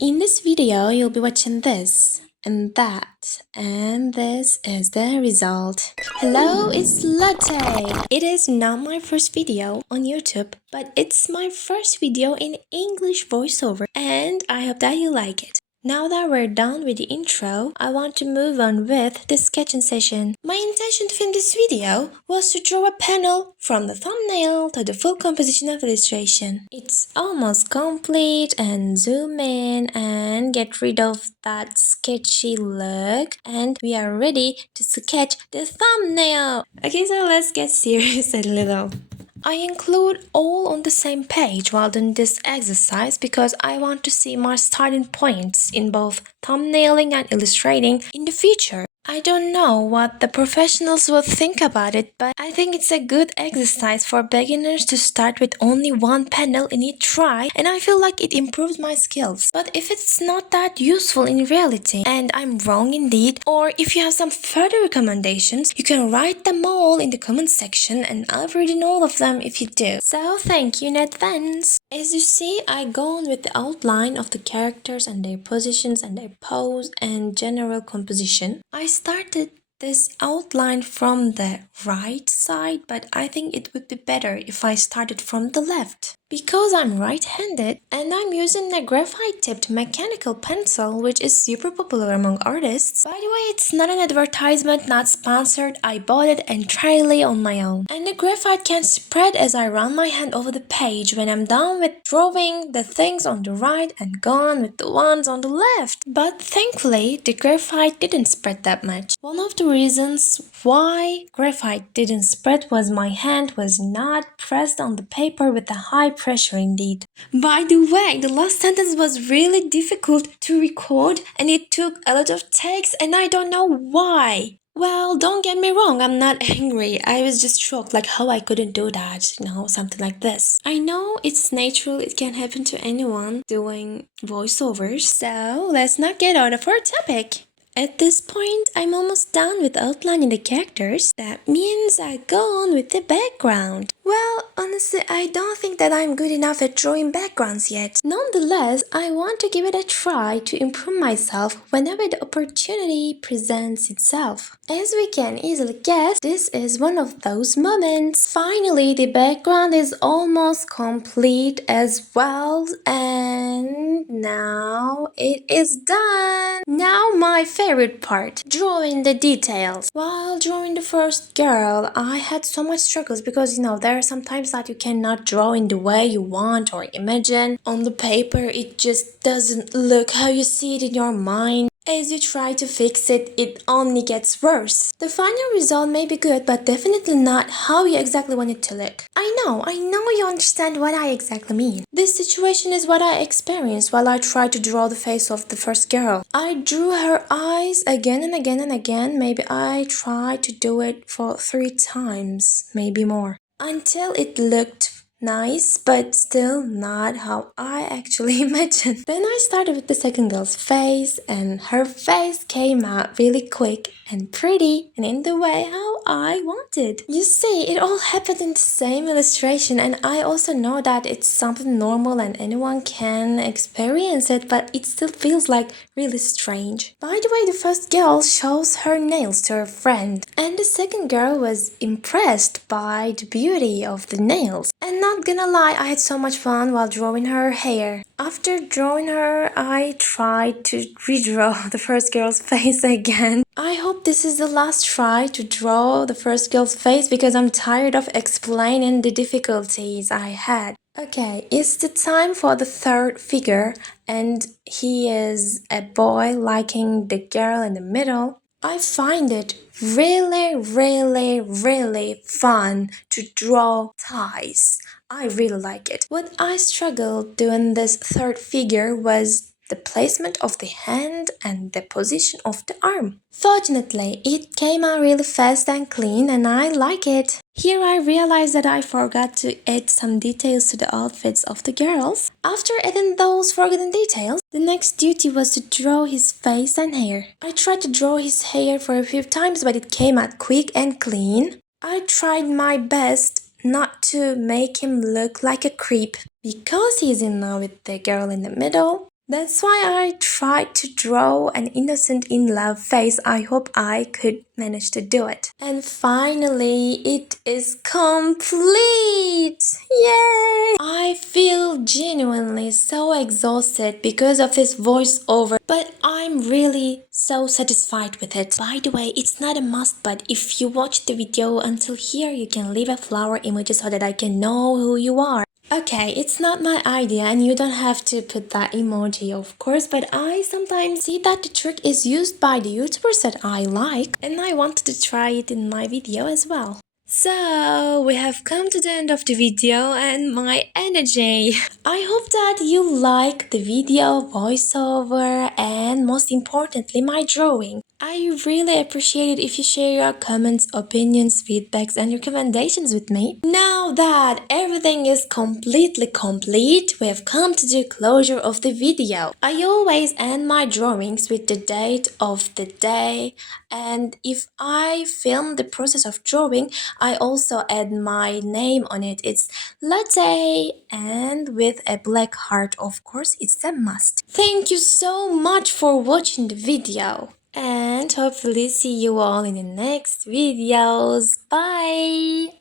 In this video, you'll be watching this and that, and this is the result. Hello, it's Latte! It is not my first video on YouTube, but it's my first video in English voiceover, and I hope that you like it. Now that we're done with the intro, I want to move on with the sketching session. My intention to film this video was to draw a panel from the thumbnail to the full composition of illustration. It's almost complete, and zoom in and get rid of that sketchy look, and we are ready to sketch the thumbnail. Okay, so let's get serious a little. I include all on the same page while doing this exercise because I want to see my starting points in both thumbnailing and illustrating in the future. I don't know what the professionals will think about it, but I think it's a good exercise for beginners to start with only one panel in each try, and I feel like it improves my skills. But if it's not that useful in reality, and I'm wrong indeed, or if you have some further recommendations, you can write them all in the comment section and I'll read in all of them if you do. So thank you in advance. As you see, I go on with the outline of the characters and their positions and their pose and general composition. I started this outline from the right side, but I think it would be better if I started from the left. Because I'm right-handed and I'm using a graphite-tipped mechanical pencil, which is super popular among artists. By the way, it's not an advertisement, not sponsored. I bought it entirely on my own. And the graphite can spread as I run my hand over the page when I'm done with drawing the things on the right and gone with the ones on the left. But thankfully, the graphite didn't spread that much. One of the reasons why graphite didn't spread was my hand was not pressed on the paper with a high pressure indeed. By the way, the last sentence was really difficult to record and it took a lot of takes and I don't know why. Well, don't get me wrong, I'm not angry. I was just shocked like how I couldn't do that, something like this. I know it's natural, it can happen to anyone doing voiceovers. So let's not get out of our topic. At this point, I'm almost done with outlining the characters. That means I go on with the background. Well, honestly, I don't think that I'm good enough at drawing backgrounds yet. Nonetheless, I want to give it a try to improve myself whenever the opportunity presents itself. As we can easily guess, this is one of those moments. Finally, the background is almost complete as well, and now it is done. Now my favorite part, drawing the details. While drawing the first girl, I had so much struggles because there are some times that you cannot draw in the way you want or imagine. On the paper, it just doesn't look how you see it in your mind. As you try to fix it, it only gets worse. The final result may be good, but definitely not how you exactly want it to look. I know you understand what I exactly mean. This situation is what I experienced while I tried to draw the face of the first girl. I drew her eyes again and again and again. Maybe I tried to do it for 3 times, maybe more, until it looked nice, but still not how I actually imagined. Then I started with the second girl's face, and her face came out really quick and pretty and in the way how I wanted. You see, it all happened in the same illustration, and I also know that it's something normal and anyone can experience it, but it still feels like really strange. By the way, the first girl shows her nails to her friend, and the second girl was impressed by the beauty of the nails. And not gonna lie, I had so much fun while drawing her hair. After drawing her, I tried to redraw the first girl's face again. I hope this is the last try to draw the first girl's face because I'm tired of explaining the difficulties I had. Okay, it's the time for the third figure, and he is a boy liking the girl in the middle. I find it really fun to draw ties. I really like it. What I struggled doing this third figure was the placement of the hand and the position of the arm. Fortunately, it came out really fast and clean and I like it. Here I realized that I forgot to add some details to the outfits of the girls. After adding those forgotten details, the next duty was to draw his face and hair. I tried to draw his hair for a few times, but it came out quick and clean. I tried my best not to make him look like a creep because he's in love with the girl in the middle. That's why I tried to draw an innocent in love face. I hope I could manage to do it. And finally, it is complete! Yay! I feel genuinely so exhausted because of this voiceover, but I'm really so satisfied with it. By the way, it's not a must, but if you watch the video until here, you can leave a flower emoji so that I can know who you are. Okay, it's not my idea and you don't have to put that emoji, of course, but I sometimes see that the trick is used by the YouTubers that I like and I wanted to try it in my video as well. So, we have come to the end of the video and my energy. I hope that you like the video, voiceover, and most importantly, my drawing. I really appreciate it if you share your comments, opinions, feedbacks, and recommendations with me. Now that everything is completely complete, we have come to the closure of the video. I always end my drawings with the date of the day, and if I film the process of drawing, I also add my name on it. It's latte, and with a black heart, of course, it's a must. Thank you so much for watching the video. And hopefully see you all in the next videos. Bye!